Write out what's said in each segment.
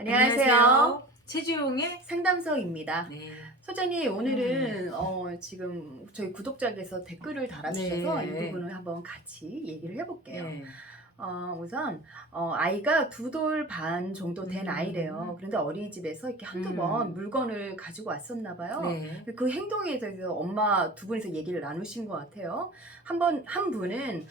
안녕하세요. 최주용의 상담서입니다. 네. 소장님, 오늘은 지금 저희 구독자께서 댓글을 달아주셔서 이 네. 부분을 한번 같이 얘기를 해볼게요. 네. 우선 아이가 2돌 반 정도 된 아이래요. 음. 그런데 어린이집에서 이렇게 한두 번 물건을 가지고 왔었나 봐요. 네. 그 행동에 대해서 엄마 두 분이서 얘기를 나누신 것 같아요. 한 분은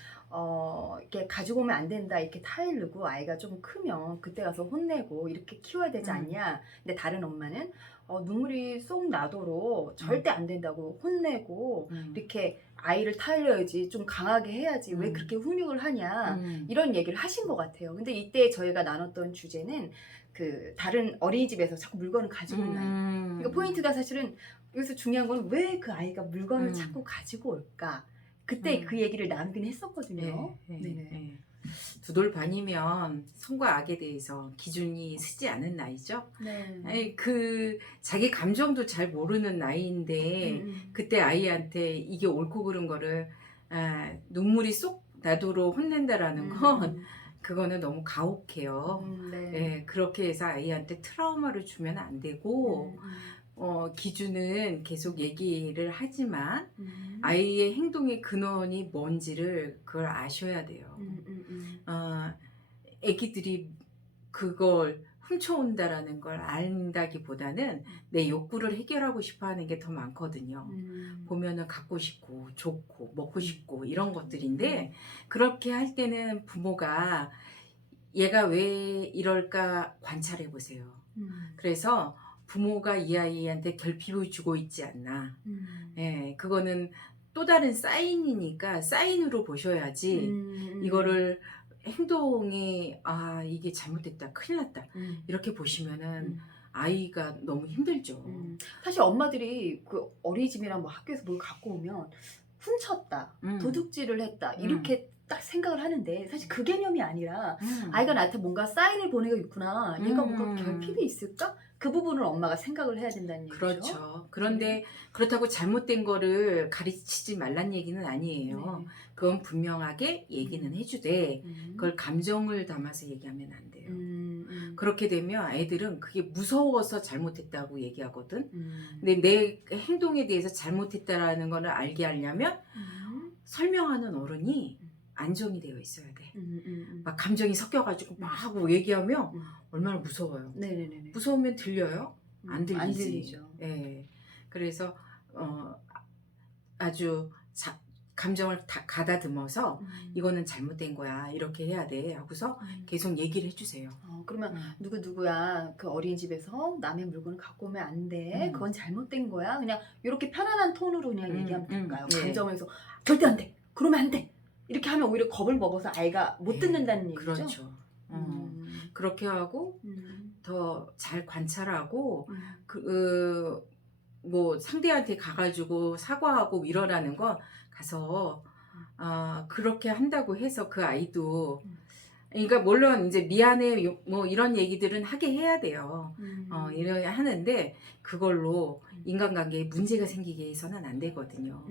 이렇게 가지고 오면 안 된다 이렇게 타이르고, 아이가 좀 크면 그때 가서 혼내고 이렇게 키워야 되지 않냐. 근데 다른 엄마는 눈물이 쏙 나도록 절대 안 된다고 혼내고 이렇게 아이를 타일러야지, 좀 강하게 해야지, 왜 그렇게 훈육을 하냐, 이런 얘기를 하신 것 같아요. 근데 이때 저희가 나눴던 주제는 그 다른 어린이집에서 자꾸 물건을 가지고 온 아이. 그러니까 포인트가 사실은 여기서 중요한 건 왜 그 아이가 물건을 자꾸 가지고 올까. 그때 그 얘기를 나누긴 했었거든요. 네네. 두 돌 반이면 성과 악에 대해서 기준이 서지 않은 나이죠. 네. 아니, 자기 감정도 잘 모르는 나이인데 그때 아이한테 이게 옳고 그른 거를 눈물이 쏙 나도록 혼낸다라는 건 그거는 너무 가혹해요. 네. 그렇게 해서 아이한테 트라우마를 주면 안 되고 기준은 계속 얘기를 하지만 아이의 행동의 근원이 뭔지를 그걸 아셔야 돼요. 애기들이 그걸 훔쳐온다라는 걸 안다기보다는 내 욕구를 해결하고 싶어 하는 게 더 많거든요. 보면은 갖고 싶고 좋고 먹고 싶고 이런 것들인데, 그렇게 할 때는 부모가 얘가 왜 이럴까 관찰해 보세요. 그래서 부모가 이 아이한테 결핍을 주고 있지 않나. 그거는 또 다른 사인이니까 사인으로 보셔야지 이거를 행동이 이게 잘못됐다, 큰일 났다 이렇게 보시면은 아이가 너무 힘들죠. 사실 엄마들이 그 어린이집이나 뭐 학교에서 뭘 갖고 오면 훔쳤다, 도둑질을 했다 이렇게 딱 생각을 하는데, 사실 그 개념이 아니라 아이가 나한테 뭔가 사인을 보내고 있구나, 얘가 뭔가 결핍이 있을까? 그 부분을 엄마가 생각을 해야 된다는 얘기죠. 그렇죠. 그런데 그렇다고 잘못된 거를 가르치지 말란 얘기는 아니에요. 그건 분명하게 얘기는 해주되 그걸 감정을 담아서 얘기하면 안 돼요. 그렇게 되면 아이들은 그게 무서워서 잘못했다고 얘기하거든. 근데 내 행동에 대해서 잘못했다라는 거를 알게 하려면 설명하는 어른이 안정이 되어 있어야 돼. 막 감정이 섞여가지고 막 하고 얘기하면 얼마나 무서워요. 네네네. 무서우면 들려요? 안 들리지. 안 들리죠. 그래서 아주 감정을 다 가다듬어서 이거는 잘못된 거야, 이렇게 해야 돼 하고서 계속 얘기를 해주세요. 그러면 누구누구야, 그 어린이집에서 남의 물건을 갖고 오면 안 돼, 그건 잘못된 거야, 그냥 이렇게 편안한 톤으로 그냥 얘기하면 될까요? 감정에서 절대 안 돼, 그러면 안 돼, 이렇게 하면 오히려 겁을 먹어서 아이가 못 듣는다는 얘기죠? 그렇죠. 그렇게 하고 더 잘 관찰하고 뭐 상대한테 가가지고 사과하고 이러라는 건 가서 그렇게 한다고 해서 그 아이도, 그러니까 물론 이제 미안해 뭐 이런 얘기들은 하게 해야 돼요. 이래야 하는데 그걸로 인간관계에 문제가 생기게 해서는 안 되거든요.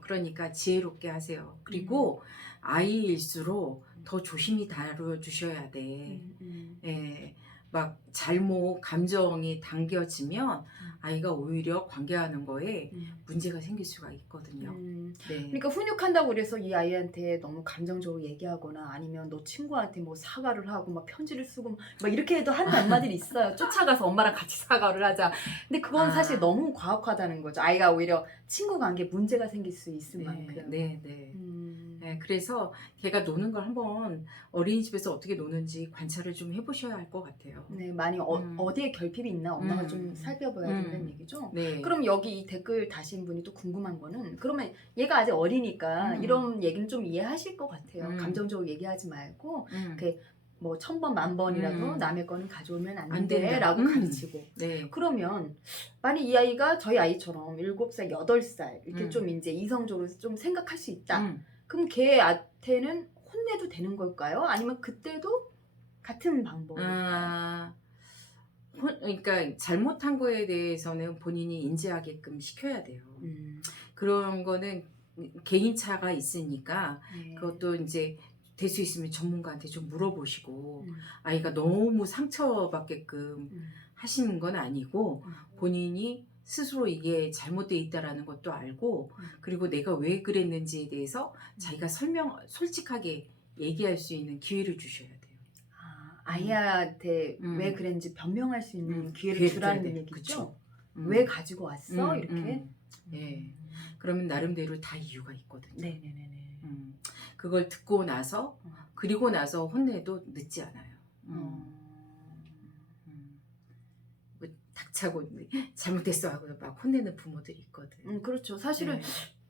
그러니까 지혜롭게 하세요. 그리고 아이일수록 더 조심히 다뤄주셔야 돼. 막 잘못 감정이 당겨지면 아이가 오히려 관계하는 거에 문제가 생길 수가 있거든요. 그러니까 훈육한다고 그래서 이 아이한테 너무 감정적으로 얘기하거나, 아니면 너 친구한테 뭐 사과를 하고 막 편지를 쓰고 막 이렇게 해도 하는 엄마들이 있어요. 쫓아가서 엄마랑 같이 사과를 하자. 근데 그건 사실 너무 과학화다는 거죠. 아이가 오히려 친구 관계에 문제가 생길 수 있을 만큼. 그래서 걔가 노는 걸 한번 어린이집에서 어떻게 노는지 관찰을 좀 해보셔야 할 것 같아요. 많이 어디에 결핍이 있나 엄마가 좀 살펴봐야 된다는 얘기죠. 네. 그럼 여기 이 댓글 다신 분이 또 궁금한 거는, 그러면 얘가 아직 어리니까 이런 얘기는 좀 이해하실 것 같아요. 감정적으로 얘기하지 말고 이렇게 뭐 1000번 10,000번이라도 남의 거는 가져오면 안 돼 라고 가르치고. 그러면 만약 이 아이가 저희 아이처럼 7살 8살 이렇게 좀 이제 이성적으로 좀 생각할 수 있다, 그럼 걔한테는 혼내도 되는 걸까요? 아니면 그때도 같은 방법일까요? 그러니까 잘못한 거에 대해서는 본인이 인지하게끔 시켜야 돼요. 그런 거는 개인차가 있으니까 그것도 이제 될 수 있으면 전문가한테 좀 물어보시고 음. 아이가 너무 상처받게끔 음. 하시는 건 아니고 음. 본인이 스스로 이게 잘못되어 있다라는 것도 알고 음. 그리고 내가 왜 그랬는지에 대해서 자기가 솔직하게 얘기할 수 있는 기회를 주셔야 돼요. 아이한테 왜 음. 그랬는지 변명할 수 있는 기회를 기회를 주라는 줘야 돼. 얘기죠. 그쵸. 왜 가지고 왔어? 이렇게. 예. 그러면 나름대로 다 이유가 있거든요. 네네네네. 그걸 듣고 나서 그리고 나서 혼내도 늦지 않아요. 뭐 닥차고 잘못됐어 하고 막 혼내는 부모들이 있거든. 그렇죠. 사실은 네.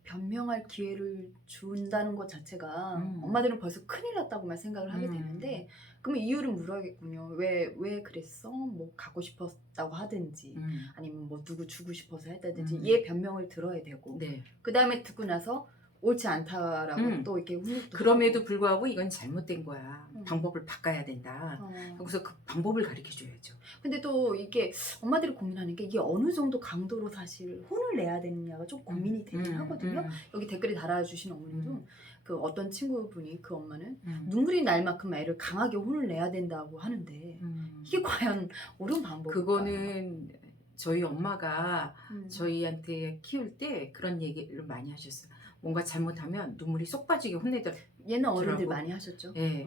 변명할 기회를 준다는 것 자체가 엄마들은 벌써 큰일 났다고만 생각을 하게 되는데 그러면 이유를 물어야겠군요. 왜 그랬어? 뭐 갖고 싶었다고 하든지 아니면 뭐 누구 주고 싶어서 했다든지 얘 변명을 들어야 되고 네. 그 다음에 듣고 나서 옳지 않다라고 또 이렇게 훈육도 그럼에도 하고. 불구하고 이건 잘못된 거야. 방법을 바꿔야 된다. 그래서 그 방법을 가르쳐 줘야죠. 근데 또 이게 엄마들이 고민하는 게 이게 어느 정도 강도로 사실 혼을 내야 되느냐가 좀 고민이 되긴 하거든요. 여기 댓글에 달아주신 어머님도 그 어떤 친구분이 그 엄마는 눈물이 날 만큼 애를 강하게 혼을 내야 된다고 하는데 이게 과연 옳은 방법일까요? 그거는 저희 엄마가 저희한테 키울 때 그런 얘기를 많이 하셨어요. 뭔가 잘못하면 눈물이 쏙 빠지게 혼내더라고. 얘는 어른들 많이 하셨죠. 네.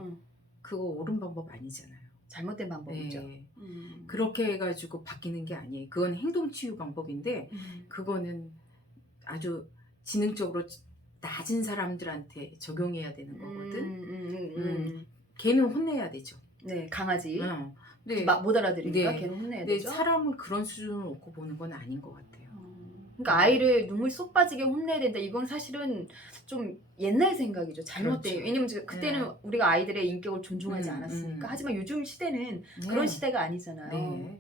그거 옳은 방법 아니잖아요. 잘못된 방법이죠. 네. 그렇게 해가지고 바뀌는 게 아니에요. 그건 행동치유 방법인데 그거는 아주 지능적으로 낮은 사람들한테 적용해야 되는 거거든. 걔는 혼내야 되죠. 네, 강아지. 네. 못 알아들으니까 네. 걔는 혼내야 근데 되죠. 사람을 그런 수준으로 놓고 보는 건 아닌 것 같아요. 그러니까 아이를 눈물 쏙 빠지게 혼내야 된다. 이건 사실은 좀 옛날 생각이죠. 잘못된. 그렇죠. 왜냐면 그때는 우리가 아이들의 인격을 존중하지 않았으니까. 하지만 요즘 시대는 그런 시대가 아니잖아요. 네.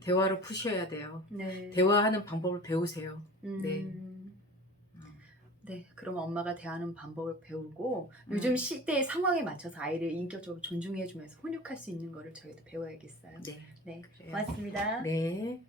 대화로 푸셔야 돼요. 네. 대화하는 방법을 배우세요. 네. 네, 그러면 엄마가 대하는 방법을 배우고 요즘 시대의 상황에 맞춰서 아이를 인격적으로 존중해주면서 훈육할 수 있는 거를 저희도 배워야겠어요. 네. 네, 그래요. 고맙습니다. 네.